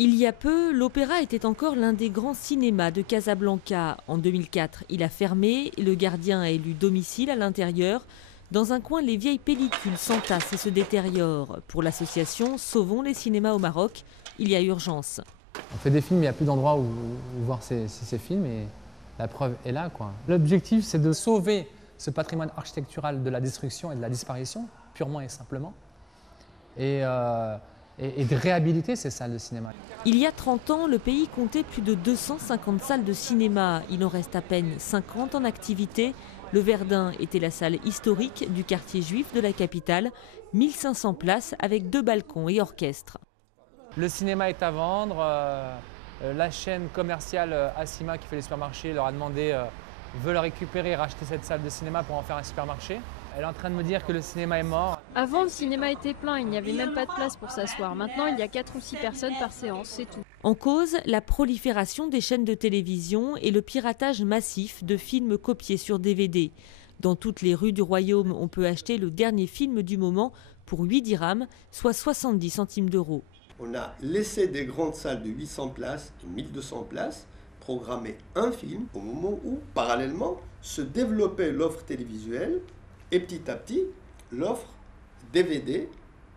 Il y a peu, l'Opéra était encore l'un des grands cinémas de Casablanca. En 2004, il a fermé et le gardien a élu domicile à l'intérieur. Dans un coin, les vieilles pellicules s'entassent et se détériorent. Pour l'association Sauvons les cinémas au Maroc, il y a urgence. On fait des films, il n'y a plus d'endroit où voir ces films et la preuve est là, quoi. L'objectif, c'est de sauver ce patrimoine architectural de la destruction et de la disparition, purement et simplement, et de réhabiliter ces salles de cinéma. Il y a 30 ans, le pays comptait plus de 250 salles de cinéma. Il en reste à peine 50 en activité. Le Verdun était la salle historique du quartier juif de la capitale, 1500 places avec 2 balcons et orchestre. Le cinéma est à vendre. La chaîne commerciale Assima qui fait les supermarchés leur a demandé, veut le récupérer et racheter cette salle de cinéma pour en faire un supermarché. Elle est en train de me dire que le cinéma est mort. Avant, le cinéma était plein, il n'y avait même pas de place pour s'asseoir. Maintenant, il y a 4 ou 6 personnes par séance, c'est tout. En cause, la prolifération des chaînes de télévision et le piratage massif de films copiés sur DVD. Dans toutes les rues du royaume, on peut acheter le dernier film du moment pour 8 dirhams, soit 70 centimes d'euros. On a laissé des grandes salles de 800 places et 1200 places programmer un film au moment où, parallèlement, se développait l'offre télévisuelle et petit à petit, l'offre DVD.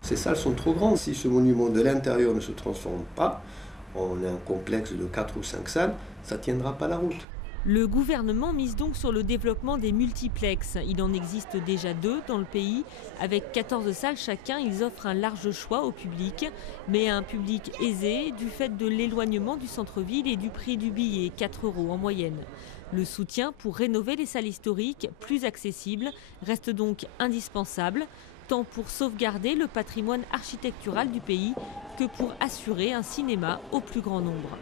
Ces salles sont trop grandes. Si ce monument de l'intérieur ne se transforme pas, on a un complexe de 4 ou 5 salles, ça ne tiendra pas la route. Le gouvernement mise donc sur le développement des multiplexes. Il en existe déjà 2 dans le pays. Avec 14 salles chacun, ils offrent un large choix au public, mais à un public aisé du fait de l'éloignement du centre-ville et du prix du billet, 4 € en moyenne. Le soutien pour rénover les salles historiques, plus accessibles, reste donc indispensable, tant pour sauvegarder le patrimoine architectural du pays que pour assurer un cinéma au plus grand nombre.